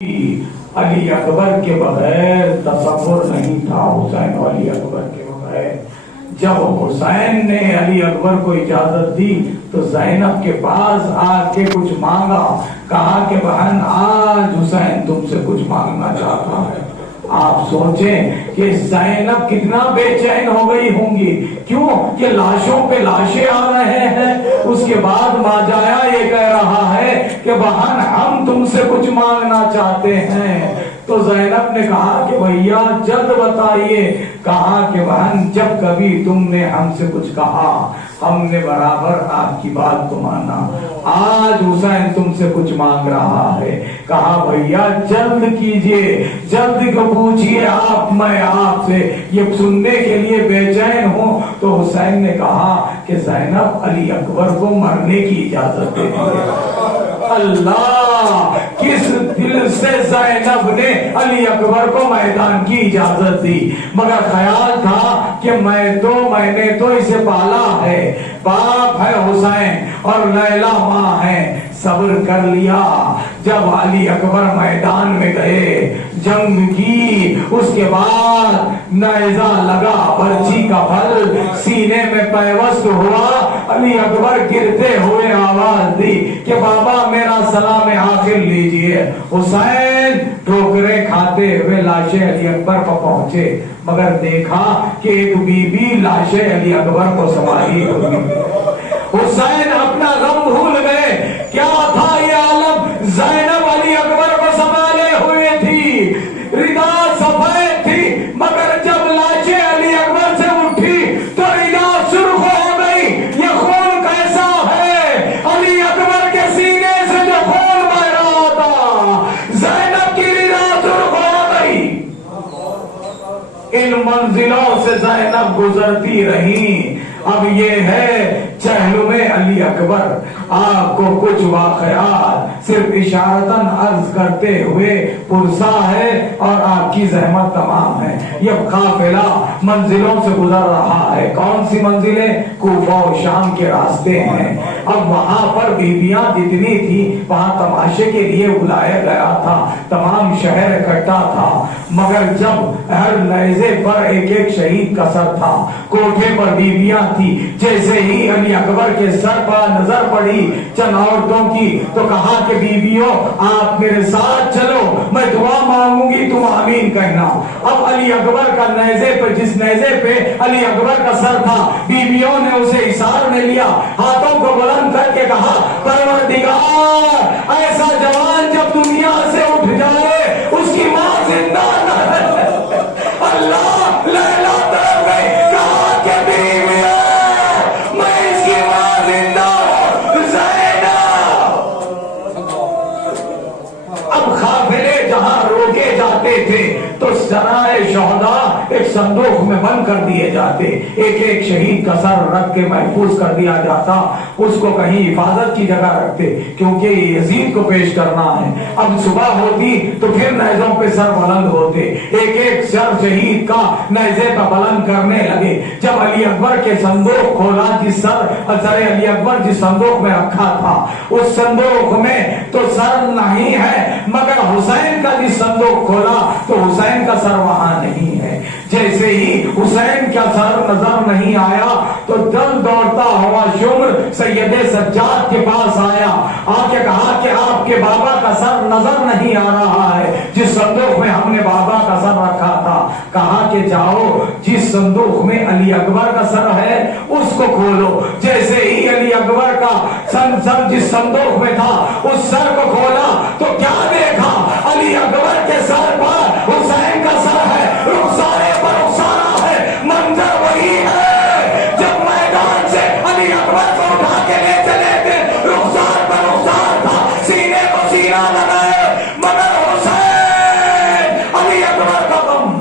علی اکبر کے بغیر تصور نہیں تھا حسین و علی اکبر کے بغیر۔ جب حسین نے علی اکبر کو اجازت دی تو زینب کے پاس آ کے کچھ مانگا، کہا کہ بہن آج حسین تم سے کچھ مانگنا چاہتا ہے۔ آپ سوچیں کہ زینب کتنا بے چین ہو گئی ہوں گی، کیوں کہ لاشوں پہ لاشیں آ رہے ہیں۔ اس کے بعد ماجایا یہ کہہ رہا ہے کہ بہن ہم تم سے کچھ مانگنا چاہتے ہیں۔ تو زینب نے کہا کہ بھیا جلد بتائیے۔ کہا کہ بہن جب کبھی تم نے ہم سے کچھ کہا ہم نے برابر آپ کی بات کو مانا، آج حسین تم سے کچھ مانگ رہا ہے۔ کہا بھیا جلد کیجئے، جلد کو پوچھئے آپ، میں آپ سے یہ سننے کے لیے بے چین ہوں۔ تو حسین نے کہا کہ زینب علی اکبر کو مرنے کی اجازت دے دیجئے۔ اللہ، کس دل سے زینب نے علی اکبر کو میدان کی اجازت دی، مگر خیال تھا کہ میں نے تو اسے پالا ہے، باپ ہے حسین اور لیلا ماں ہے، صبر کر لیا۔ جب علی اکبر میدان میں گئے، جنگ کی، اس کے بعد نیزہ لگا، برچی کا پھل سینے میں پیوست ہوا، علی اکبر گرتے ہوئے آواز دی کہ بابا میرا سلام آخر لیجئے۔ حسین ٹھوکریں کھاتے ہوئے لاشیں علی اکبر کو پہنچے، مگر دیکھا کہ ایک بی بی لاشیں علی اکبر کو سنبھالی ہوئی۔ حسین اپنا غم بھول گئے، کیا تھا یہ عالم، زینب علی اکبر کو سنبھالے ہوئے تھی، ردا سفید تھی، مگر جب لاشیں علی اکبر سے اٹھی تو ردا سرخ ہو گئی۔ یہ خون کیسا ہے؟ علی اکبر کے سینے سے جو خون بہ رہا تھا، زینب کی ردا سرخ ہو گئی۔ ان منزلوں سے زینب گزرتی رہی۔ اب یہ ہے چہلم علی اکبر۔ آپ کو کچھ واقعات صرف اشارتاً عرض کرتے ہوئے پرسا ہے اور آپ کی زحمت تمام ہے۔ یہ قافلہ منزلوں سے گزر رہا ہے۔ کون سی منزلیں؟ کوفہ و شام کے راستے ہیں۔ اب وہاں پر بیویاں جتنی تھی وہاں تماشے کے لیے بلایا گیا تھا، تمام شہر اکٹھا تھا، مگر جب ہر نیزے پر ایک ایک شہید کا سر تھا، کوٹھے پر بیویاں تھی، جیسے ہی علی اکبر کے سر پر نظر پڑی چند عورتوں کی تو کہا کہ بیویوں آپ میرے ساتھ چلو، میں دعا مانگوں گی تم آمین کہنا۔ اب علی اکبر کا نیزے پر، جس نیزے پہ علی اکبر کا سر تھا، بیویوں نے اسے اثار میں لیا، ہاتھوں کو بلند کر کے کہا پروردگار ایسا جوان جب دنیا سے اٹھ جائے اس کی ماں زندہ نہ رہے۔ اللہ لیلا طرف گئی، کہا کہ بیویوں میں اس کی ماں زندہ ہوں، زینب۔ اب قافلے جہاں روکے جاتے تھے تو سرائے شہداء ایک صندوق میں بند کر دیے جاتے، ایک ایک شہید کا سر رکھ کے محفوظ کر دیا جاتا، اس کو کہیں حفاظت کی جگہ رکھتے کیونکہ یزید کو پیش کرنا ہے۔ اب صبح ہوتی تو پھر نیزوں پہ سر بلند ہوتے، ایک ایک سر شہید کا نیزے پہ بلند کرنے لگے۔ جب علی اکبر کے صندوق کھولا، جس سر علی اکبر جس صندوق میں رکھا تھا اس صندوق میں تو سر نہیں ہے، مگر حسین کا جس صندوق کھولا تو حسین کا سر وہاں نہیں ہے۔ جیسے ہی حسین کا سر نظر نہیں آیا تو دل دوڑتا ہوا شمر سید سجاد کے پاس آیا، آ کے کہا کہ آپ کے بابا کا سر نظر نہیں آ رہا ہے جس صندوق میں ہم نے بابا کا سر رکھا تھا۔ کہا کہ جاؤ جس صندوق میں علی اکبر کا سر ہے اس کو کھولو۔ جیسے ہی علی اکبر کا سر جس صندوق میں تھا اس سر کو کھولا تو کیا دیکھا؟ علی اکبر کے سر پر حسین کا سر ہے، رخسارے پر رخسارہ ہے، منظر وہی ہے جب میدان سے علی اکبر کو اٹھا کے لے چلے تھے، رخسار پر رخسار تھا، سینے کو سینہ لگائے، مگر حسین علی اکبر کا غم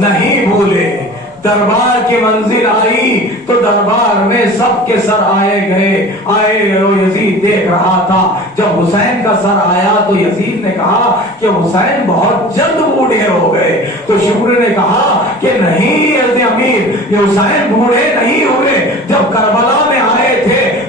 نہیں بھولے۔ دربار کی منزل آئی تو دربار میں سب کے سر آئے گئے، یزید دیکھ رہا تھا۔ جب حسین کا سر آیا تو یزید نے کہا کہ حسین بہت جلد بوڑھے ہو گئے۔ تو شکر نے کہا کہ نہیں امیر، یہ حسین بوڑھے نہیں ہوئے، جب کربلا میں آئے تھے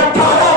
18